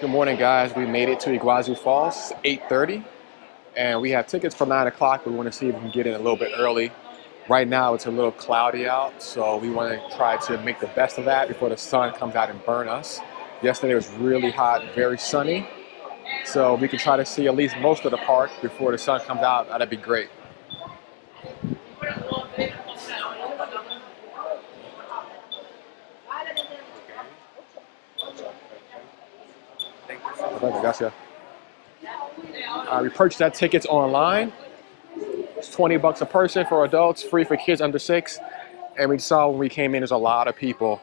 Good morning, guys. We made it to Iguazu Falls, 8:30, and we have tickets for 9 o'clock. We want to see if we can get in a little bit early. Right now, it's a little cloudy out, so we want to try to make the best of that before the sun comes out and burn us. Yesterday was really hot, very sunny, so we can try to see at least most of the park before the sun comes out. That'd be great. Gracias. We purchased our tickets online. It's 20 bucks a person for adults, free for kids under 6. And we saw when we came in, there's a lot of people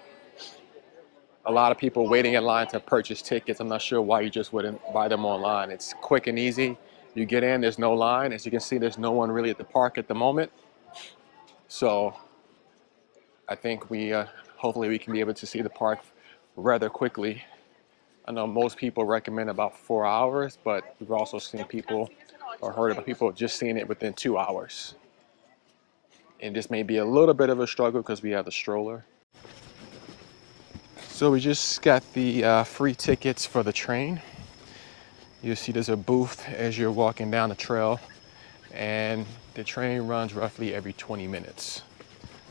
waiting in line to purchase tickets. I'm not sure why you just wouldn't buy them online. It's quick and easy. You get in, there's no line. As you can see, there's no one really at the park at the moment. So I think hopefully we can be able to see the park rather quickly. I know most people recommend about 4 hours, but we've also seen people or heard about people just seeing it within 2 hours. And this may be a little bit of a struggle because we have the stroller. So we just got the free tickets for the train. You see there's a booth as you're walking down the trail, and the train runs roughly every 20 minutes.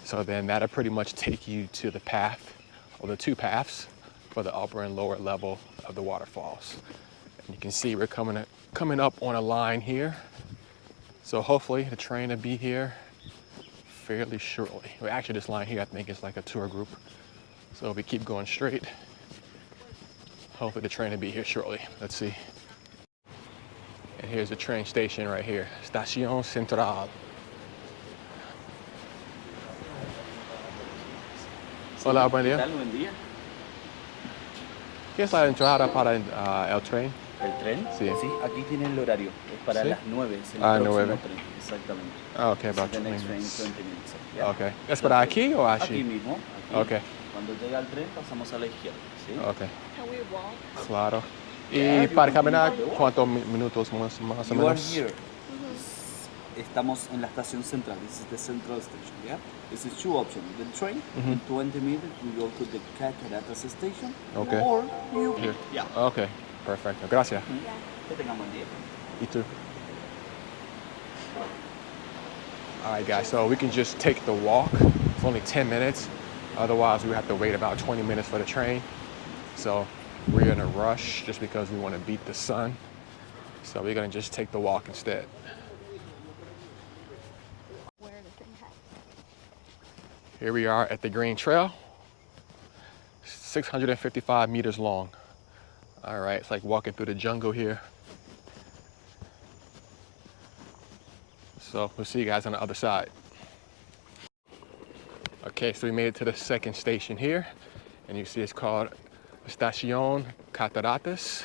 So then that'll pretty much take you to the path, or the two paths, for the upper and lower level of the waterfalls. And you can see we're coming up on a line here. So hopefully the train will be here fairly shortly. Well, actually this line here I think is like a tour group. So if we keep going straight, hopefully the train will be here shortly. Let's see. And here's the train station right here, Estación Central. Hola, buen día. Buen día. ¿Qué es la entrada para el tren? ¿El tren? Sí. Sí, aquí tiene el horario. Es para ¿Sí? las 9, es el Ah, próximo 9. tren. Exactamente. Oh, okay, about The 20 next train minutes. 20 minutes. Yeah. Okay. ¿Es para aquí o allí? Aquí mismo. Aquí. Okay. Cuando llega el tren pasamos a la izquierda. ¿Sí? Okay. Can we walk? Claro. Yeah, ¿Y para you can caminar walk. cuántos minutos más o You are menos? here. Estamos en la estación central. This is the central station. Yeah. This is two options. The train in 20 minutes we go to the Cataratas station. Okay. Or you. Here. Yeah. Okay. Perfecto. Gracias. Que tengan buen día. You too. All right, guys, so we can just take the walk. It's only 10 minutes. Otherwise, we have to wait about 20 minutes for the train. So we're in a rush just because we want to beat the sun. So we're going to just take the walk instead. Here we are at the Green Trail, 655 meters long. All right, it's like walking through the jungle here. So we'll see you guys on the other side. Okay, so we made it to the second station here, and you see it's called Estación Cataratas.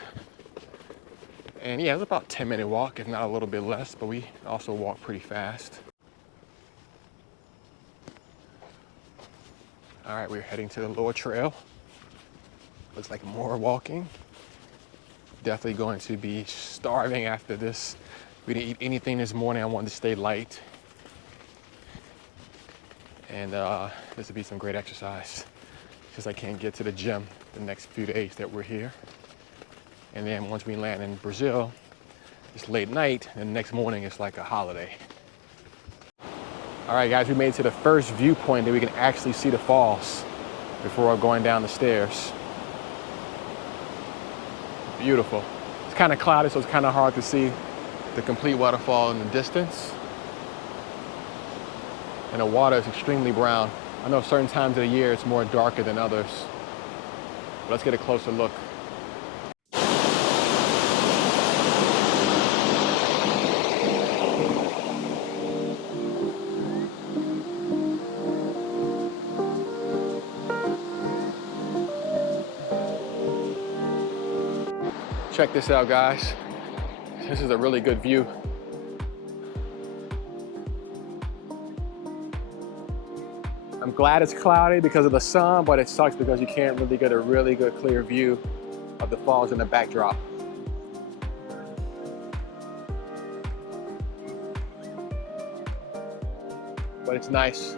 And yeah, it's about a 10-minute walk, if not a little bit less, but we also walk pretty fast. All right, we're heading to the lower trail. Looks like more walking. Definitely going to be starving after this. We didn't eat anything this morning. I wanted to stay light. And this would be some great exercise, because I can't get to the gym the next few days that we're here. And then once we land in Brazil, it's late night, and the next morning it's like a holiday. All right, guys, we made it to the first viewpoint that we can actually see the falls before going down the stairs. Beautiful. It's kind of cloudy, so it's kind of hard to see the complete waterfall in the distance. And the water is extremely brown. I know certain times of the year it's more darker than others. But let's get a closer look. Check this out, guys. This is a really good view. I'm glad it's cloudy because of the sun, but it sucks because you can't really get a really good clear view of the falls in the backdrop. But it's nice.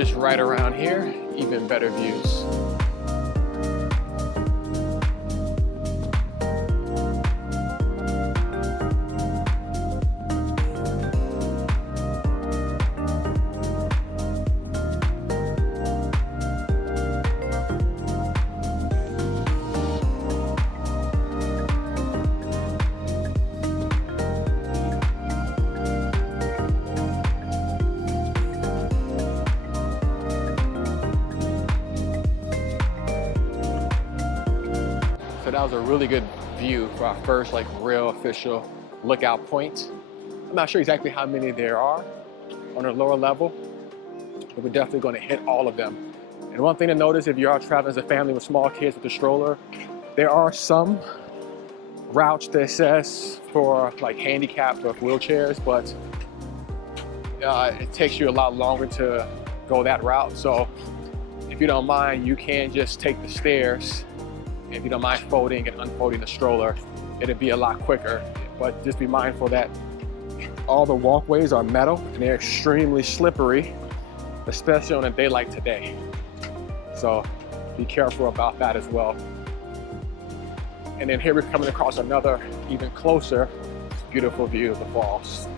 just right around here, even better views. So that was a really good view for our first like real official lookout point. I'm not sure exactly how many there are on a lower level, but we're definitely going to hit all of them. And one thing to notice if you are traveling as a family with small kids with a stroller, there are some routes that says for like handicapped or wheelchairs, but it takes you a lot longer to go that route. So if you don't mind, you can just take the stairs. If you don't mind folding and unfolding the stroller, it'll be a lot quicker. But just be mindful that all the walkways are metal and they're extremely slippery, especially on a day like today. So be careful about that as well. And then here we're coming across another even closer, beautiful view of the falls.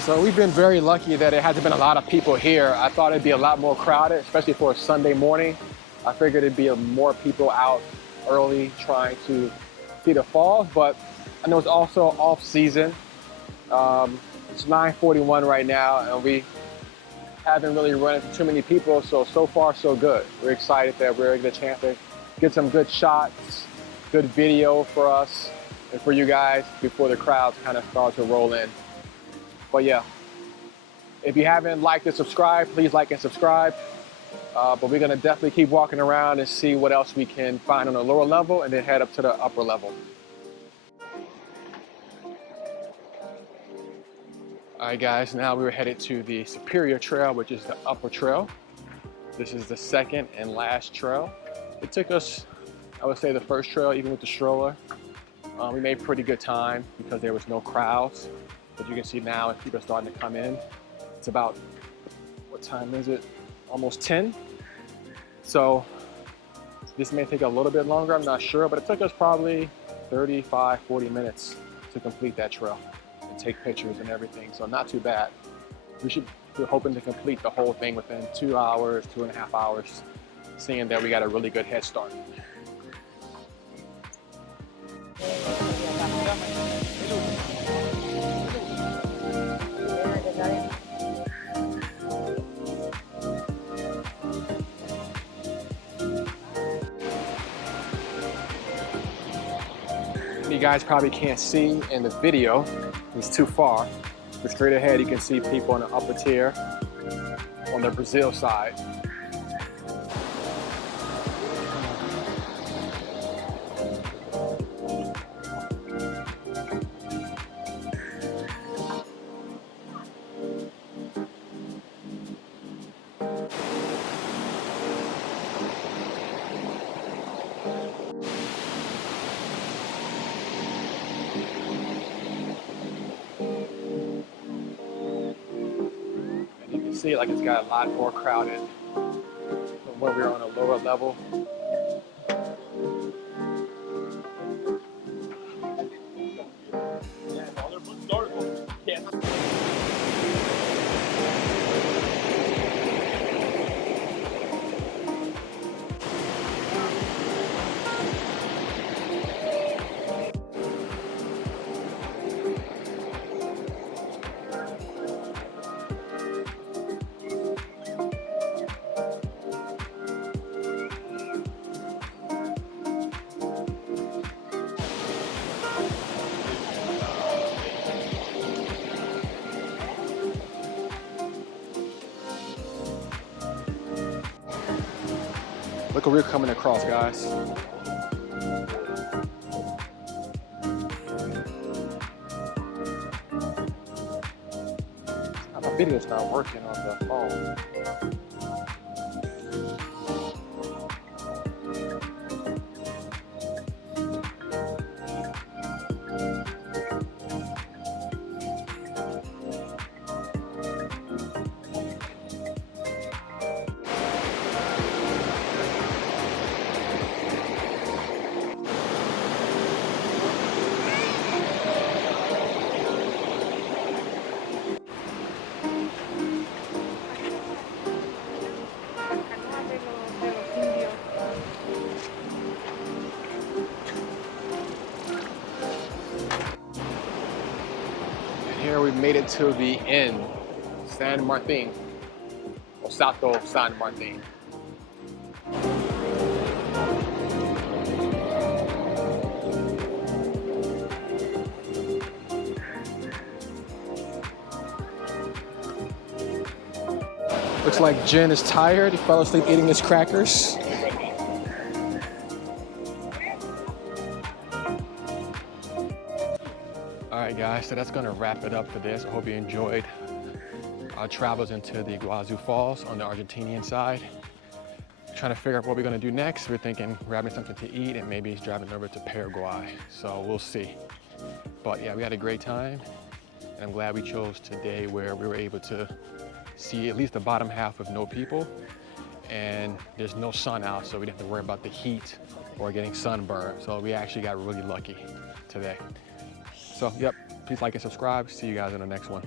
So we've been very lucky that it hasn't been a lot of people here. I thought it'd be a lot more crowded, especially for a Sunday morning. I figured it'd be more people out early trying to see the falls, but I know it's also off season. It's 9:41 right now, and we haven't really run into too many people, so far so good. We're excited that we're gonna get a chance to get some good shots, good video for us and for you guys before the crowds kind of start to roll in. But yeah, if you haven't liked and subscribed, please like and subscribe. But we're gonna definitely keep walking around and see what else we can find on the lower level and then head up to the upper level. All right guys, now we're headed to the Superior Trail, which is the upper trail. This is the second and last trail. It took us, I would say the first trail, even with the stroller, we made pretty good time because there was no crowds. But you can see now people are starting to come in. It's about, what time is it? Almost 10. So this may take a little bit longer, I'm not sure, but it took us probably 35, 40 minutes to complete that trail and take pictures and everything. So not too bad. We're hoping to complete the whole thing within 2 hours, 2.5 hours, seeing that we got a really good head start. You guys probably can't see in the video, it's too far, but straight ahead you can see people in the upper tier. on the Brazil side. See, like it's got a lot more crowded from when we were on a lower level. Look what we're coming across, guys. My video's not working on the phone. Here we made it to the end, San Martin, or Salto San Martin. Looks like Jen is tired. He fell asleep eating his crackers. Alright guys, so that's gonna wrap it up for this. I hope you enjoyed our travels into the Iguazu Falls on the Argentinian side. Trying to figure out what we're gonna do next. We're thinking grabbing something to eat and maybe driving over to Paraguay. So we'll see. But yeah, we had a great time. And I'm glad we chose today where we were able to see at least the bottom half with no people. And there's no sun out, so we didn't have to worry about the heat or getting sunburned. So we actually got really lucky today. So, yep, please like and subscribe. See you guys in the next one.